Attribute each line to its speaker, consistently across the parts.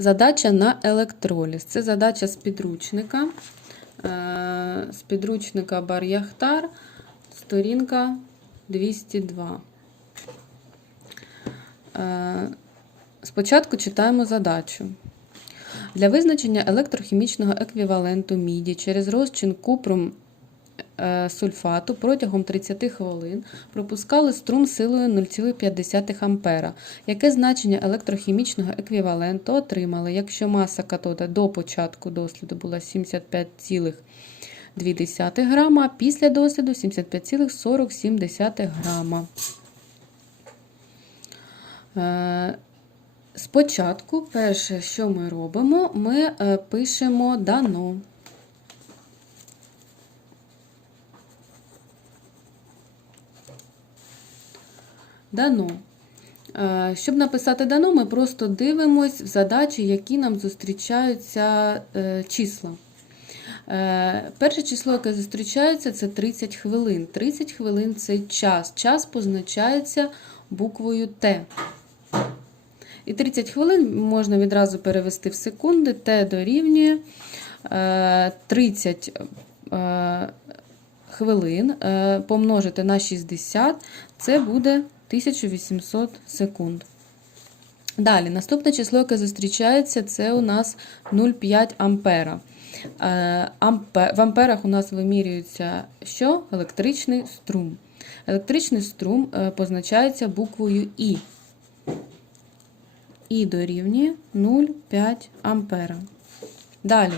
Speaker 1: Задача на електроліз. Це задача з підручника. Е, З підручника Бар-Яхтар, сторінка 202. Е, Спочатку читаємо задачу. Для визначення електрохімічного еквіваленту міді через розчин купрум сульфату протягом 30 хвилин пропускали струм силою 0,5 А. Яке значення електрохімічного еквіваленту отримали, якщо маса катода до початку досліду була 75,2 грама, а після досліду 75,47 грама. Е, Спочатку, перше, що ми робимо, ми е, пишемо дано. Дано. Е, Щоб написати дано, ми просто дивимось в задачі, які нам зустрічаються е, числа. Е, Перше число, яке зустрічається, це 30 хвилин. 30 хвилин це час. Час позначається буквою Т. І 30 хвилин можна відразу перевести в секунди. Т дорівнює е, 30 е, хвилин помножити на 60, це буде 1800 секунд. Далі, наступне число, яке зустрічається, це у нас 0,5 ампера. Е, В амперах у нас вимірюється що? Електричний струм. Електричний струм е, позначається буквою І. І дорівнює 0,5 ампера. Далі.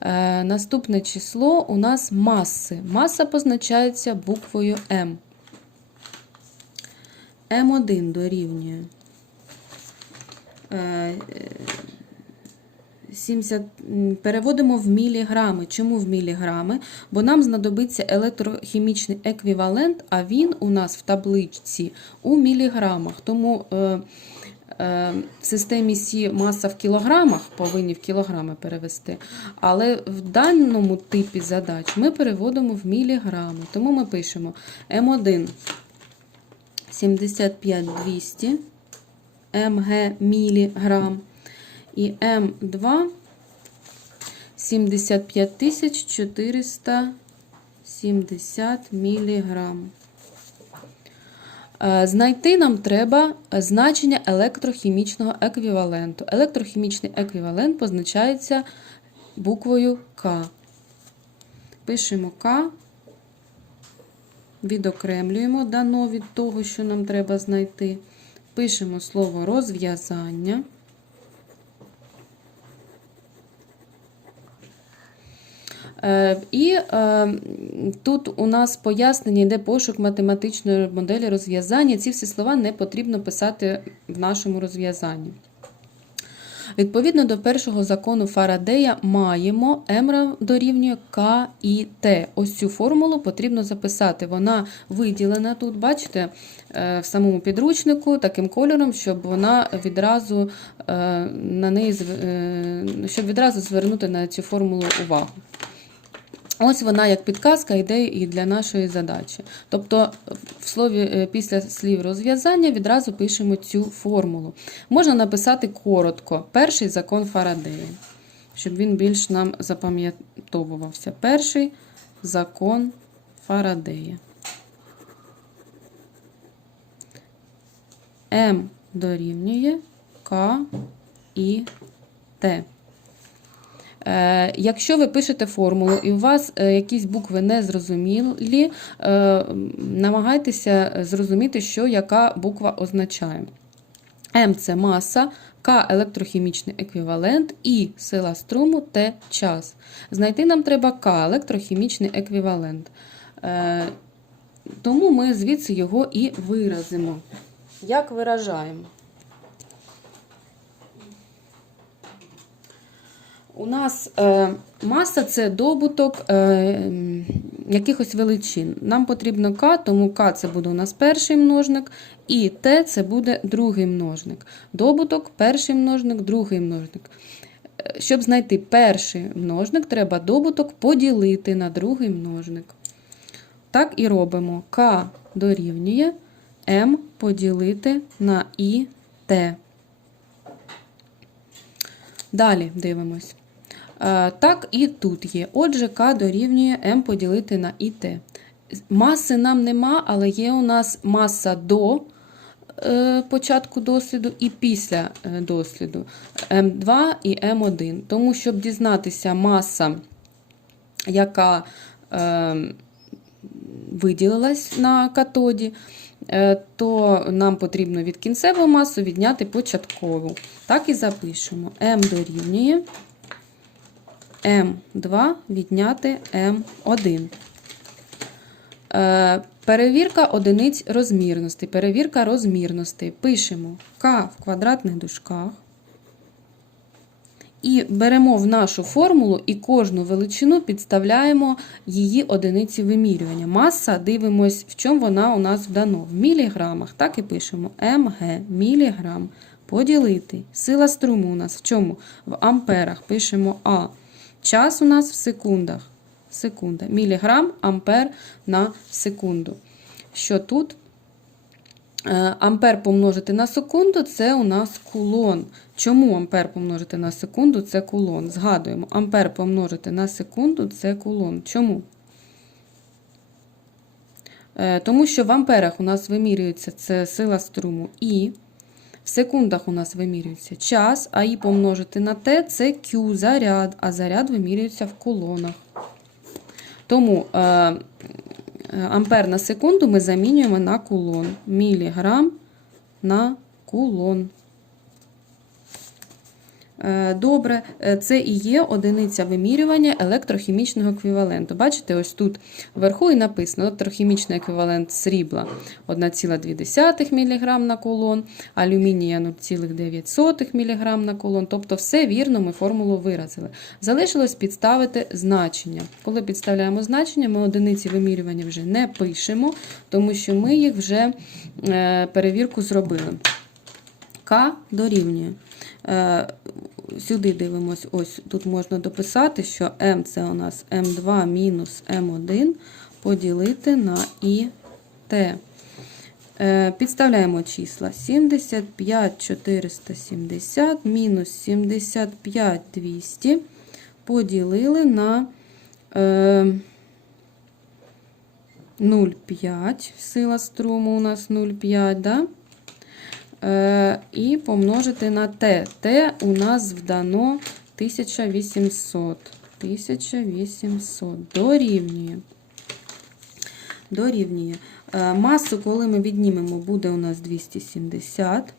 Speaker 1: Е, наступне число у нас маси. Маса позначається буквою М. М1 дорівнює е, 70, переводимо в міліграми. Чому в міліграми? Бо нам знадобиться електрохімічний еквівалент, а він у нас в табличці у міліграмах. Тому е, е, в системі Сі маса в кілограмах повинні в кілограми перевести. Але в даному типі задач ми переводимо в міліграми. Тому ми пишемо М1 75200 МГ міліграм. І М2 75470 міліграм. Е, Знайти нам треба значення електрохімічного еквіваленту. Електрохімічний еквівалент позначається буквою К. Пишемо К, відокремлюємо дано від того, що нам треба знайти. Пишемо слово розв'язання. Е, І е, тут у нас пояснення йде пошук математичної моделі розв'язання. Ці всі слова не потрібно писати в нашому розв'язанні. Відповідно до першого закону Фарадея маємо М дорівнює К і Т. Ось цю формулу потрібно записати. Вона виділена тут, бачите, е, в самому підручнику таким кольором, щоб вона відразу е, на неї е, щоб відразу звернути на цю формулу увагу. Ось вона як підказка йде і для нашої задачі. Тобто, в слові е, після слів розв'язання відразу пишемо цю формулу. Можна написати коротко: перший закон Фарадея, щоб він більш нам запам'ятовувався. Перший закон Фарадея. М дорівнює К і Т. Е, Якщо ви пишете формулу і у вас е, якісь букви не зрозумілі, е, намагайтеся зрозуміти, що яка буква означає. М це маса, К електрохімічний еквівалент, І сила струму, Т час. Знайти нам треба К електрохімічний еквівалент. Тому ми звідси його і виразимо. Як виражаємо? У нас е, маса це добуток е, якихось величин. Нам потрібно К, тому К це буде у нас перший множник, і Т це буде другий множник. Добуток, перший множник, другий множник. Е, Щоб знайти перший множник, треба добуток поділити на другий множник. Так і робимо. К дорівнює М поділити на І Т. Далі дивимось. Е, Так, і тут є. Отже, К дорівнює М поділити на ІТ. Маси нам нема, але є у нас маса до е, початку досліду і після е, досліду М2 і М1. Тому, щоб дізнатися маса, яка виділилась на катоді, то нам потрібно від кінцеву масу відняти початкову. Так і запишемо. М дорівнює М2 відняти М1. Е, Перевірка одиниць розмірності. Перевірка розмірностей. Пишемо К в квадратних дужках. І беремо в нашу формулу і кожну величину підставляємо її одиниці вимірювання. Маса, дивимось, в чому вона у нас вдано. В міліграмах. Так і пишемо МГ, міліграм. Поділити. Сила струму у нас в чому? В амперах пишемо А. Час у нас в секундах. Секунда. Міліграм, ампер на секунду. Що тут? Е, Ампер помножити на секунду це у нас кулон. Чому ампер помножити на секунду це кулон? Згадуємо, ампер помножити на секунду це кулон. Чому? Е, Тому що в амперах у нас вимірюється це сила струму І. В секундах у нас вимірюється час, а І помножити на Т це Q заряд, а заряд вимірюється в кулонах. Тому е, ампер на секунду ми замінюємо на кулон. Міліграм на кулон. Е, Добре, е, це і є одиниця вимірювання електрохімічного еквіваленту. Бачите, ось тут вверху і написано електрохімічний еквівалент срібла 1,2 мг на кулон, алюмінія 0,9 мг на кулон. Тобто все вірно ми формулу виразили. Залишилось підставити значення. Коли підставляємо значення, ми одиниці вимірювання вже не пишемо, тому що ми їх вже е, перевірку зробили. К дорівнює. Е, Сюди дивимось, ось тут можна дописати, що М це у нас М2 мінус М1 поділити на ІТ. Е, Підставляємо числа 75 470 мінус 75 200 поділили на е, 0,5. Сила струму у нас 0,5, да? Е, і помножити на Т. Т у нас вдано 1800. 1800. Дорівнює. Дорівнює. Е, Масу, коли ми віднімемо, буде у нас 270.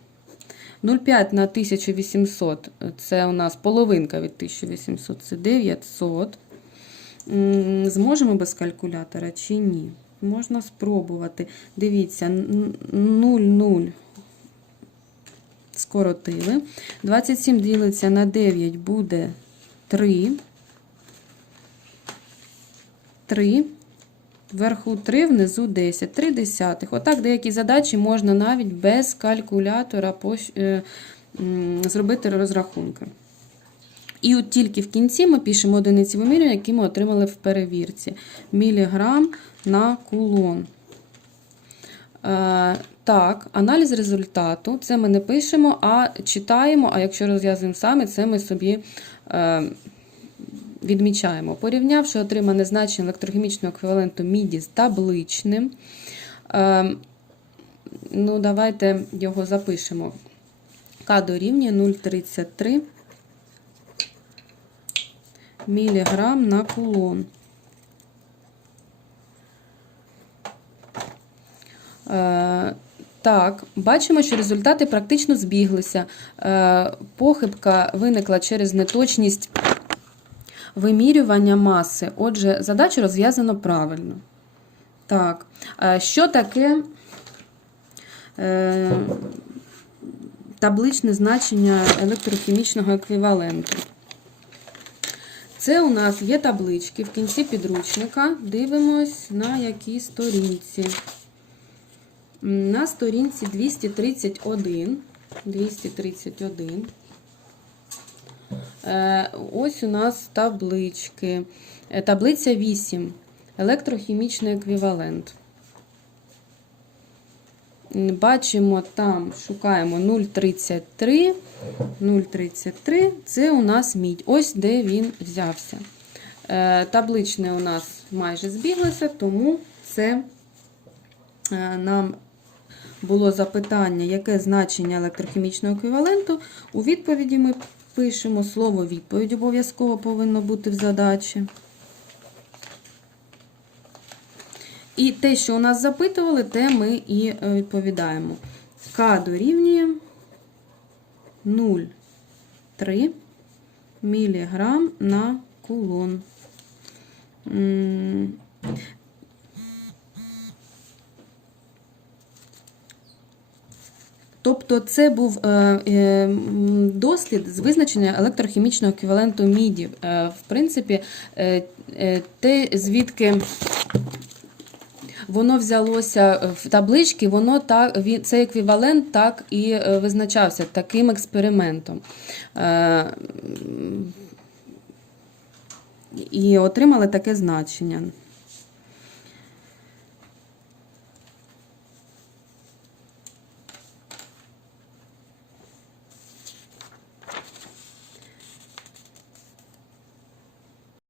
Speaker 1: 0,5 на 1800 це у нас половинка від 1800, це 900. Зможемо без калькулятора чи ні? Можна спробувати. Дивіться, 0,0 скоротили. 27 ділиться на 9 буде 3. 3. Вверху 3, внизу 10. 3 десятих. Отак деякі задачі можна навіть без калькулятора е, зробити розрахунки. І от тільки в кінці ми пишемо одиниці вимірювання, які ми отримали в перевірці. Міліграм на кулон. Е, так, аналіз результату. Це ми не пишемо, а читаємо. А якщо розв'язуємо самі, це ми собі е, відмічаємо. Порівнявши отримане значення електрохімічного еквіваленту міді з табличним. Е, ну, давайте його запишемо. К дорівнює 0,33 міліграм на кулон. Так, бачимо, що результати практично збіглися. Е, Похибка виникла через неточність вимірювання маси. Отже, задачу розв'язано правильно. Так, е, що таке е, табличне значення електрохімічного еквіваленту? Це у нас є таблички в кінці підручника. Дивимось на якій сторінці. На сторінці 231. 231. Е, Ось у нас таблички. Е, Таблиця 8. Електрохімічний еквівалент. Бачимо там, шукаємо 0,33. 0,33 це у нас мідь. Ось де він взявся. Е, Табличне у нас майже збіглося, тому це нам було запитання, яке значення електрохімічного еквіваленту. У відповіді ми пишемо слово відповідь, обов'язково повинно бути в задачі. І те, що у нас запитували, те ми і е, відповідаємо. К дорівнює 0,3 мг на кулон. Тобто це був е, е, дослід з визначення електрохімічного еквіваленту міді. Е, В принципі, те, звідки воно взялося в таблички, воно так, цей еквівалент так і визначався таким експериментом. І отримали таке значення.